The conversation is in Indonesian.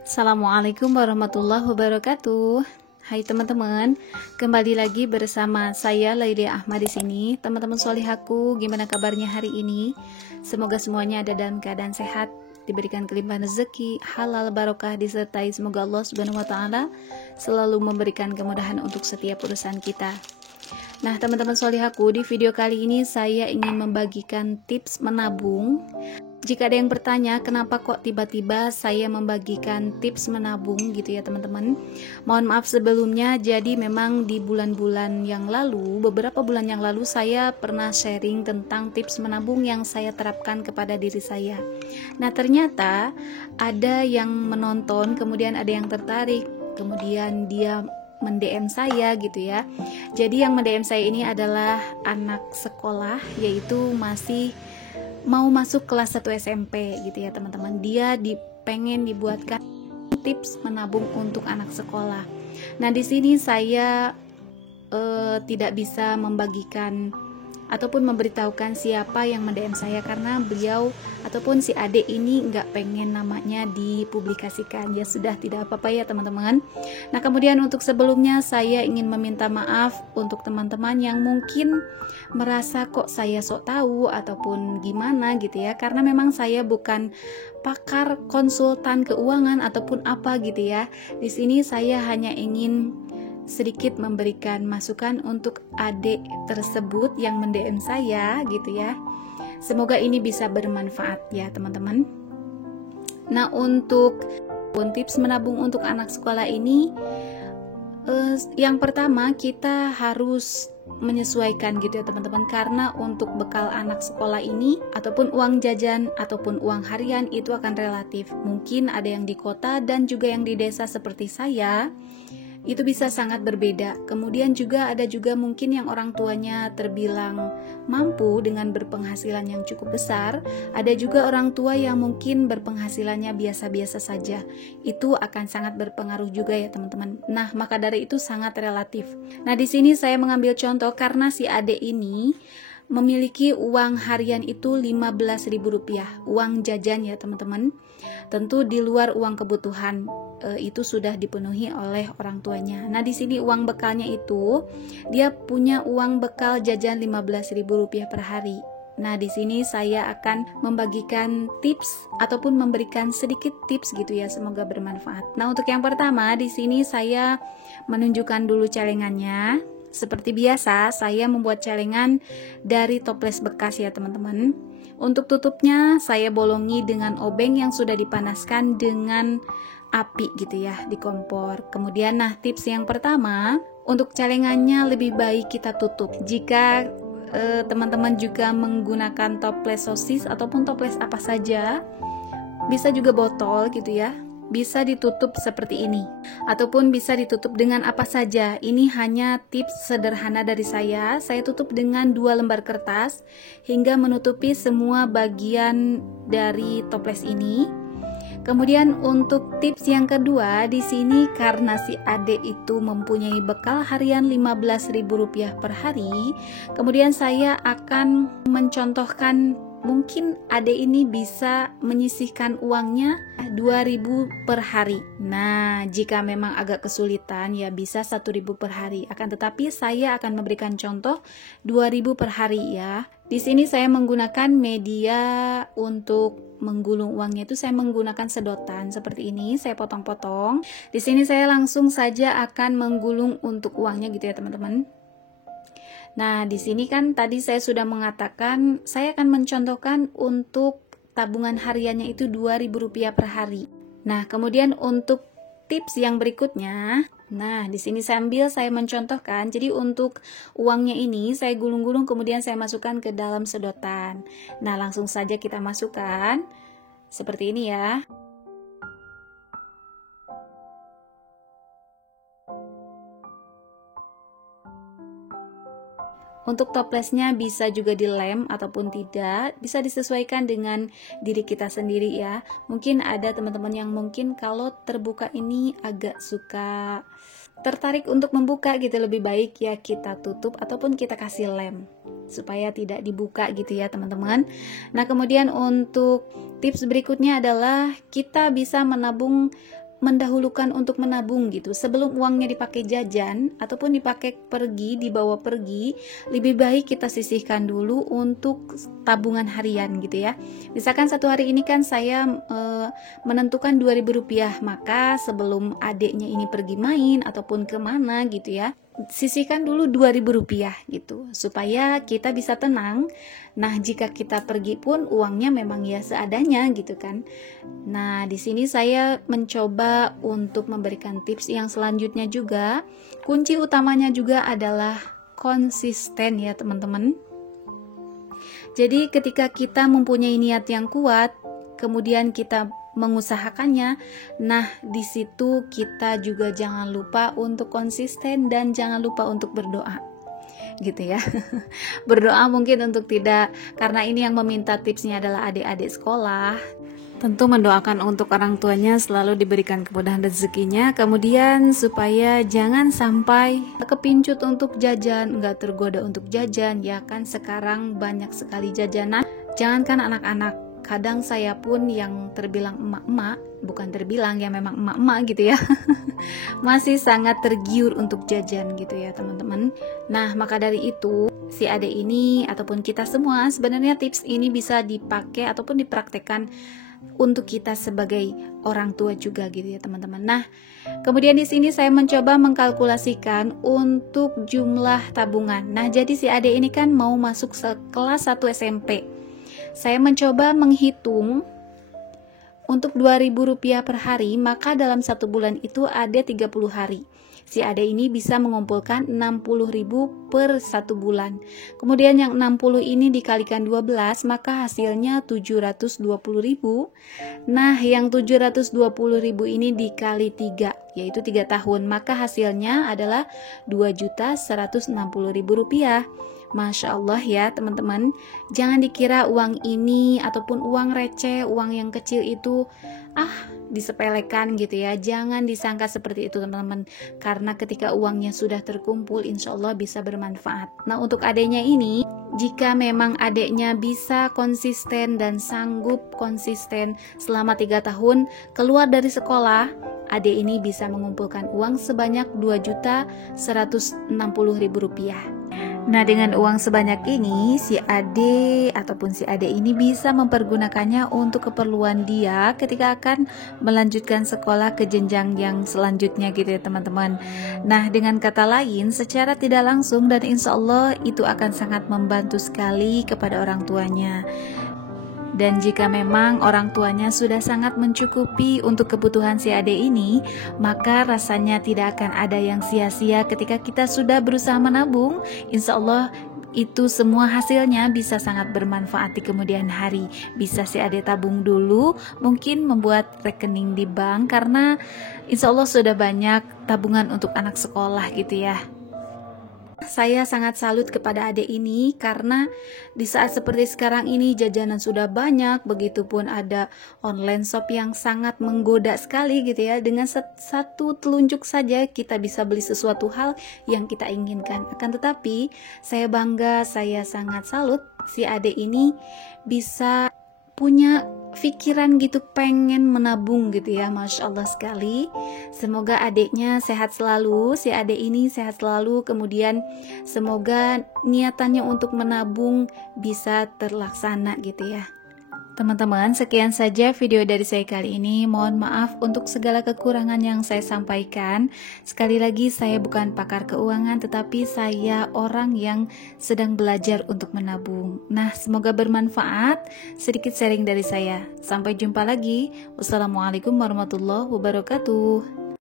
Assalamualaikum warahmatullahi wabarakatuh. Hai teman-teman, kembali lagi bersama saya Laili Ahmad di sini. Teman-teman solihaku, gimana kabarnya hari ini? Semoga semuanya ada dalam keadaan sehat, diberikan kelimpahan rezeki, halal, barokah, disertai semoga Allah Subhanahu wa taala selalu memberikan kemudahan untuk setiap urusan kita. Nah, teman-teman solihaku, di video kali ini saya ingin membagikan tips menabung. Jika ada yang bertanya, kenapa kok tiba-tiba saya membagikan tips menabung gitu ya teman-teman. Mohon maaf sebelumnya, jadi memang di bulan-bulan yang lalu, beberapa bulan yang lalu saya pernah sharing tentang tips menabung yang saya terapkan kepada diri saya. Nah, ternyata ada yang menonton, kemudian ada yang tertarik, kemudian dia mendm saya gitu ya. Jadi yang mendm saya ini adalah anak sekolah, yaitu masih mau masuk kelas 1 SMP gitu ya teman-teman. Dia pengen dibuatkan tips menabung untuk anak sekolah. Nah, di sini saya tidak bisa membagikan ataupun memberitahukan siapa yang mendm saya karena beliau ataupun si adik ini nggak pengen namanya dipublikasikan. Ya sudah, tidak apa-apa ya teman-teman. Nah, kemudian untuk sebelumnya saya ingin meminta maaf untuk teman-teman yang mungkin merasa kok saya sok tahu ataupun gimana gitu ya, karena memang saya bukan pakar konsultan keuangan ataupun apa gitu ya. Di sini saya hanya ingin sedikit memberikan masukan untuk adik tersebut yang mendm saya gitu ya. Semoga ini bisa bermanfaat ya teman-teman. Nah, untuk tips menabung untuk anak sekolah ini, yang pertama kita harus menyesuaikan gitu ya teman-teman, karena untuk bekal anak sekolah ini ataupun uang jajan ataupun uang harian itu akan relatif. Mungkin ada yang di kota dan juga yang di desa seperti saya, itu bisa sangat berbeda. Kemudian juga ada juga mungkin yang orang tuanya terbilang mampu dengan berpenghasilan yang cukup besar. Ada juga orang tua yang mungkin berpenghasilannya biasa-biasa saja. Itu akan sangat berpengaruh juga ya teman-teman. Nah, maka dari itu sangat relatif. Nah, di sini saya mengambil contoh karena si adik ini memiliki uang harian itu Rp15.000, uang jajan ya teman-teman. Tentu di luar uang kebutuhan, itu sudah dipenuhi oleh orang tuanya. Nah, di sini uang bekalnya itu dia punya uang bekal jajan Rp15.000 per hari. Nah, di sini saya akan membagikan tips ataupun memberikan sedikit tips gitu ya, semoga bermanfaat. Nah, untuk yang pertama di sini saya menunjukkan dulu celengannya. Seperti biasa, saya membuat celengan dari toples bekas ya teman-teman. Untuk tutupnya saya bolongi dengan obeng yang sudah dipanaskan dengan api gitu ya di kompor. Kemudian tips yang pertama, untuk celengannya lebih baik kita tutup. Jika teman-teman juga menggunakan toples sosis ataupun toples apa saja, bisa juga botol gitu ya, bisa ditutup seperti ini ataupun bisa ditutup dengan apa saja. Ini hanya tips sederhana dari saya tutup dengan 2 lembar kertas hingga menutupi semua bagian dari toples ini. Kemudian untuk tips yang kedua di sini, karena si adik itu mempunyai bekal harian Rp15.000 per hari, kemudian saya akan mencontohkan mungkin adik ini bisa menyisihkan uangnya 2.000 per hari. Nah, jika memang agak kesulitan ya bisa 1.000 per hari. Akan tetapi saya akan memberikan contoh 2.000 per hari ya. Di sini saya menggunakan media untuk menggulung uangnya itu, saya menggunakan sedotan seperti ini, saya potong-potong. Di sini saya langsung saja akan menggulung untuk uangnya gitu ya teman-teman. Nah, di sini kan tadi saya sudah mengatakan saya akan mencontohkan untuk tabungan hariannya itu Rp2.000 per hari. Nah, kemudian untuk tips yang berikutnya, nah di sini sambil saya mencontohkan, jadi untuk uangnya ini saya gulung-gulung kemudian saya masukkan ke dalam sedotan. Nah, langsung saja kita masukkan seperti ini ya. Untuk toplesnya bisa juga dilem ataupun tidak, bisa disesuaikan dengan diri kita sendiri ya. Mungkin ada teman-teman yang mungkin kalau terbuka ini agak suka tertarik untuk membuka gitu, lebih baik ya kita tutup ataupun kita kasih lem supaya tidak dibuka gitu ya teman-teman. Nah, kemudian untuk tips berikutnya adalah kita bisa mendahulukan untuk menabung gitu. Sebelum uangnya dipakai jajan ataupun dipakai pergi, dibawa pergi, lebih baik kita sisihkan dulu untuk tabungan harian gitu ya. Misalkan satu hari ini kan saya menentukan Rp2.000, maka sebelum adiknya ini pergi main ataupun kemana gitu ya, sisihkan dulu Rp2.000 gitu supaya kita bisa tenang. Nah, jika kita pergi pun uangnya memang ya seadanya gitu kan. Nah, di sini saya mencoba untuk memberikan tips yang selanjutnya juga. Kunci utamanya juga adalah konsisten ya teman-teman. Jadi ketika kita mempunyai niat yang kuat, kemudian kita mengusahakannya, nah di situ kita juga jangan lupa untuk konsisten dan jangan lupa untuk berdoa gitu ya. Berdoa mungkin untuk tidak, karena ini yang meminta tipsnya adalah adik-adik sekolah, tentu mendoakan untuk orang tuanya selalu diberikan kemudahan rezekinya, kemudian supaya jangan sampai kepincut untuk jajan, nggak tergoda untuk jajan ya kan. Sekarang banyak sekali jajanan, jangankan anak-anak, kadang saya pun yang terbilang emak-emak, bukan terbilang ya, memang emak-emak gitu ya, masih sangat tergiur untuk jajan gitu ya teman-teman. Nah, maka dari itu si adik ini ataupun kita semua sebenarnya tips ini bisa dipakai ataupun dipraktekkan untuk kita sebagai orang tua juga gitu ya teman-teman. Nah, kemudian di sini saya mencoba mengkalkulasikan untuk jumlah tabungan. Nah, jadi si adik ini kan mau masuk kelas 1 SMP. Saya mencoba menghitung untuk Rp2.000 per hari, maka dalam 1 bulan itu ada 30 hari. Si adik ini bisa mengumpulkan 60.000 per 1 bulan. Kemudian yang 60 ini dikalikan 12, maka hasilnya 720.000. Nah, yang 720.000 ini dikali 3, yaitu 3 tahun, maka hasilnya adalah Rp2.160.000. Masya Allah ya teman-teman. Jangan dikira uang ini ataupun uang receh, uang yang kecil itu disepelekan gitu ya. Jangan disangka seperti itu teman-teman, karena ketika uangnya sudah terkumpul insya Allah bisa bermanfaat. Nah, untuk adiknya ini, jika memang adiknya bisa konsisten dan sanggup konsisten selama 3 tahun keluar dari sekolah, adik ini bisa mengumpulkan uang sebanyak Rp2.160.000. Nah, dengan uang sebanyak ini, si adik ataupun si adik ini bisa mempergunakannya untuk keperluan dia ketika akan melanjutkan sekolah ke jenjang yang selanjutnya gitu ya teman-teman. Nah, dengan kata lain, secara tidak langsung dan insya Allah itu akan sangat membantu sekali kepada orang tuanya. Dan jika memang orang tuanya sudah sangat mencukupi untuk kebutuhan si adik ini, maka rasanya tidak akan ada yang sia-sia ketika kita sudah berusaha menabung. Insya Allah itu semua hasilnya bisa sangat bermanfaat di kemudian hari. Bisa si adik tabung dulu, mungkin membuat rekening di bank, karena insya Allah sudah banyak tabungan untuk anak sekolah gitu ya. Saya sangat salut kepada adik ini karena di saat seperti sekarang ini jajanan sudah banyak, begitupun ada online shop yang sangat menggoda sekali gitu ya. Dengan satu telunjuk saja kita bisa beli sesuatu hal yang kita inginkan. Akan tetapi saya bangga, saya sangat salut si adik ini bisa punya pikiran gitu, pengen menabung gitu ya. Masya Allah sekali. Semoga adiknya sehat selalu, si adik ini sehat selalu, kemudian semoga niatannya untuk menabung bisa terlaksana gitu ya. Teman-teman, sekian saja video dari saya kali ini. Mohon maaf untuk segala kekurangan yang saya sampaikan. Sekali lagi, saya bukan pakar keuangan, tetapi saya orang yang sedang belajar untuk menabung. Nah, semoga bermanfaat. Sedikit sharing dari saya. Sampai jumpa lagi. Wassalamualaikum warahmatullahi wabarakatuh.